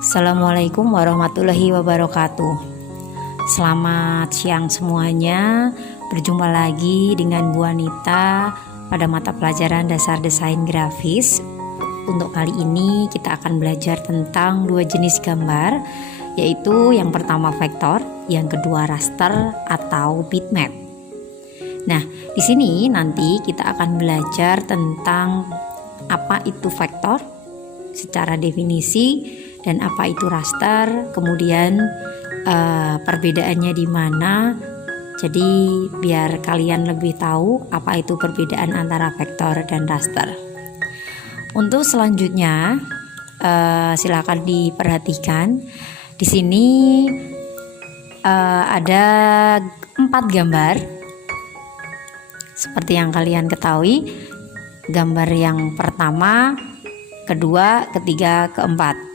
Assalamualaikum warahmatullahi wabarakatuh. Selamat siang semuanya. Berjumpa lagi dengan Bu Anita pada mata pelajaran dasar desain grafis. Untuk kali ini kita akan belajar tentang dua jenis gambar, yaitu yang pertama vektor, yang kedua raster atau bitmap. Nah, di sini nanti kita akan belajar tentang apa itu vektor secara definisi dan apa itu raster, kemudian perbedaannya di mana. Jadi biar kalian lebih tahu apa itu perbedaan antara vektor dan raster. Untuk selanjutnya silakan diperhatikan. Di sini ada 4 gambar. Seperti yang kalian ketahui, gambar yang pertama, kedua, ketiga, keempat.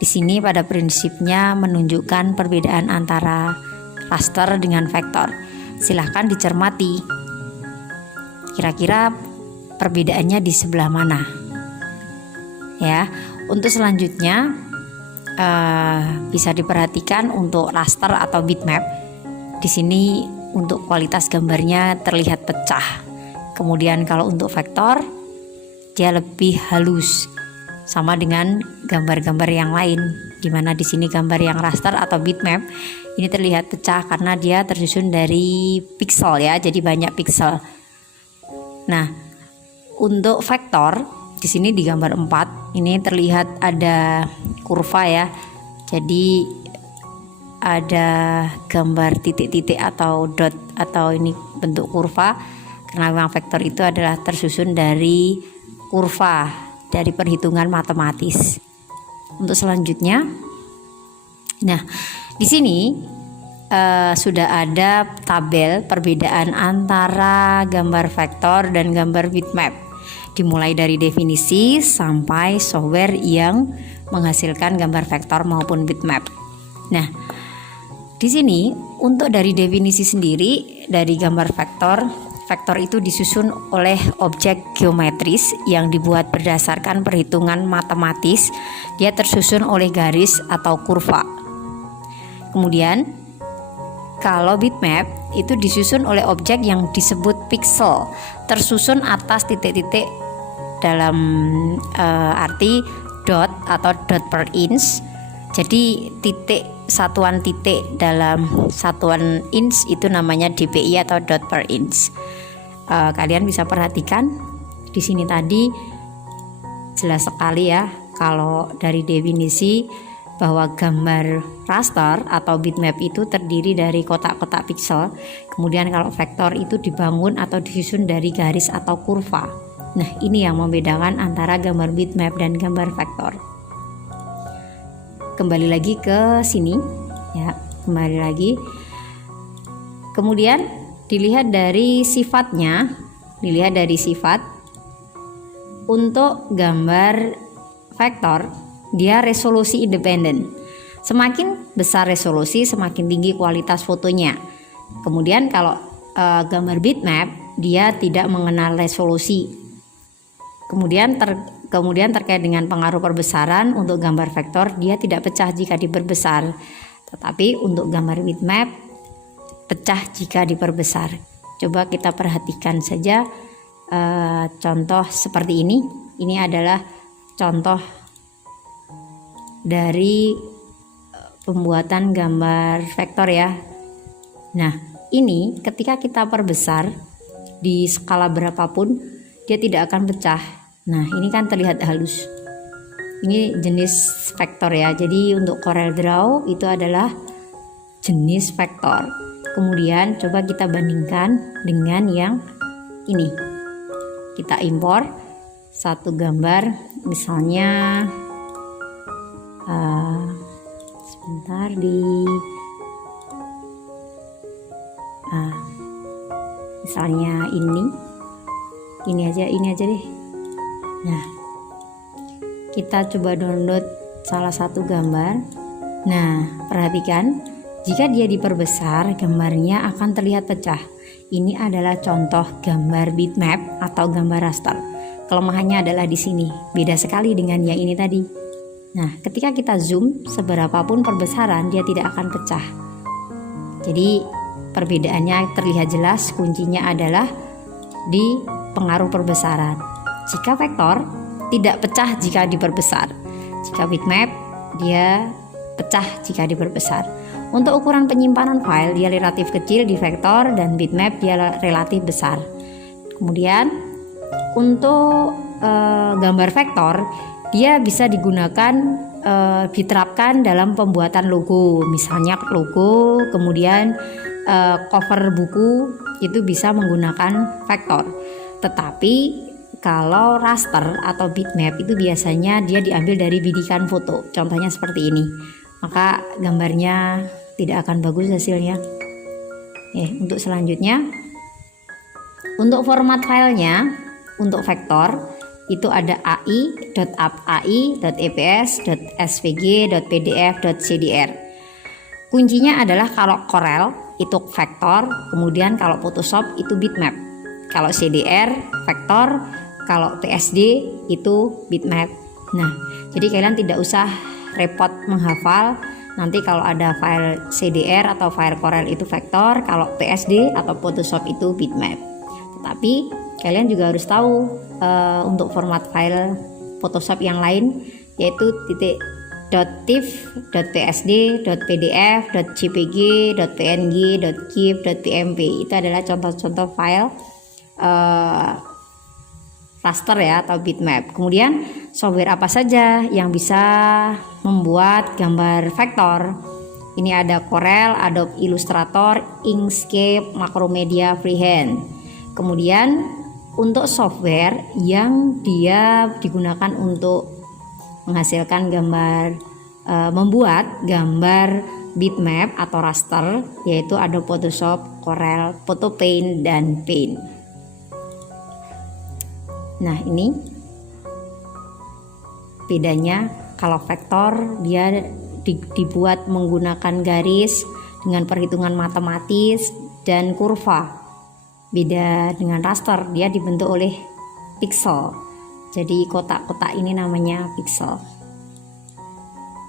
Di sini pada prinsipnya menunjukkan perbedaan antara raster dengan vektor. Silahkan dicermati. Kira-kira perbedaannya di sebelah mana? Ya, untuk selanjutnya bisa diperhatikan untuk raster atau bitmap. Di sini untuk kualitas gambarnya terlihat pecah. Kemudian kalau untuk vektor dia lebih halus. Sama dengan gambar-gambar yang lain, di mana di sini gambar yang raster atau bitmap ini terlihat pecah karena dia tersusun dari piksel ya, jadi banyak piksel. Nah, untuk vektor di sini di gambar 4 ini terlihat ada kurva ya. Jadi ada gambar titik-titik atau dot atau ini bentuk kurva karena memang vektor itu adalah tersusun dari kurva, dari perhitungan matematis. Untuk selanjutnya, nah di sini sudah ada tabel perbedaan antara gambar vektor dan gambar bitmap, dimulai dari definisi sampai software yang menghasilkan gambar vektor maupun bitmap. Nah, di sini untuk dari definisi sendiri dari gambar vektor itu disusun oleh objek geometris yang dibuat berdasarkan perhitungan matematis. Dia tersusun oleh garis atau kurva. Kemudian kalau bitmap itu disusun oleh objek yang disebut piksel, tersusun atas titik-titik dalam arti dot atau dot per inch. Jadi titik, satuan titik dalam satuan inch itu namanya dpi atau dot per inch. Kalian bisa perhatikan di sini tadi jelas sekali ya kalau dari definisi bahwa gambar raster atau bitmap itu terdiri dari kotak-kotak piksel. Kemudian kalau vektor itu dibangun atau disusun dari garis atau kurva. Nah, ini yang membedakan antara gambar bitmap dan gambar vektor. Kembali lagi ke sini ya, kembali lagi. Kemudian dilihat dari sifatnya, dilihat dari sifat. Untuk gambar vektor dia resolusi independen. Semakin besar resolusi semakin tinggi kualitas fotonya. Kemudian kalau gambar bitmap dia tidak mengenal resolusi. Kemudian terkait dengan pengaruh perbesaran, untuk gambar vektor dia tidak pecah jika diperbesar. Tetapi untuk gambar bitmap pecah jika diperbesar. Coba kita perhatikan saja contoh seperti ini. Ini adalah contoh dari pembuatan gambar vektor ya. Nah, ini ketika kita perbesar di skala berapapun dia tidak akan pecah. Nah, ini kan terlihat halus. Ini jenis vektor ya. Jadi untuk Corel Draw itu adalah jenis vektor. Kemudian coba kita bandingkan dengan yang ini. Kita impor satu gambar, misalnya sebentar misalnya ini aja deh. Nah, kita coba download salah satu gambar. Nah, perhatikan, jika dia diperbesar, gambarnya akan terlihat pecah. Ini adalah contoh gambar bitmap atau gambar raster. Kelemahannya adalah di sini, beda sekali dengan yang ini tadi. Nah, ketika kita zoom, seberapapun perbesaran dia tidak akan pecah. Jadi perbedaannya terlihat jelas, kuncinya adalah di pengaruh perbesaran. Jika vektor tidak pecah jika diperbesar. Jika bitmap dia pecah jika diperbesar. Untuk ukuran penyimpanan file dia relatif kecil di vektor dan bitmap dia relatif besar. Kemudian untuk gambar vektor dia bisa digunakan diterapkan dalam pembuatan logo, misalnya logo, kemudian cover buku itu bisa menggunakan vektor. Tetapi kalau raster atau bitmap itu biasanya dia diambil dari bidikan foto, contohnya seperti ini, maka gambarnya tidak akan bagus hasilnya. Untuk selanjutnya, untuk format filenya untuk vektor itu ada ai.api.eps.svg.pdf.cdr. Kuncinya adalah kalau Corel itu vektor, kemudian kalau Photoshop itu bitmap, kalau CDR vektor, kalau PSD itu bitmap. Nah, jadi kalian tidak usah repot menghafal. Nanti kalau ada file CDR atau file Corel itu vektor, kalau PSD atau Photoshop itu bitmap. Tetapi kalian juga harus tahu untuk format file Photoshop yang lain, yaitu .tif, .psd, .pdf, .jpg, .png, .gif, .pmp. Itu adalah contoh-contoh file raster ya atau bitmap. Kemudian software apa saja yang bisa membuat gambar vektor? Ini ada Corel, Adobe Illustrator, Inkscape, Macromedia Freehand. Kemudian untuk software yang dia digunakan untuk menghasilkan gambar, membuat gambar bitmap atau raster, yaitu ada Photoshop, Corel, PhotoPaint, dan Paint. Nah, ini bedanya. Kalau vektor dia dibuat menggunakan garis dengan perhitungan matematis dan kurva. Beda dengan raster, dia dibentuk oleh pixel. Jadi kotak-kotak ini namanya pixel.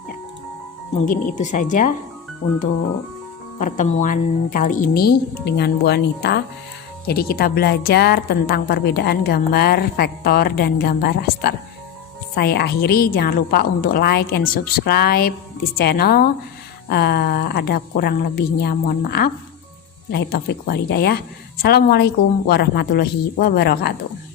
Ya, mungkin itu saja untuk pertemuan kali ini dengan Bu Anita. Jadi kita belajar tentang perbedaan gambar vektor dan gambar raster. Saya akhiri, jangan lupa untuk like and subscribe this channel. Ada kurang lebihnya mohon maaf. Wabillahi taufiq wal hidayah. Assalamualaikum warahmatullahi wabarakatuh.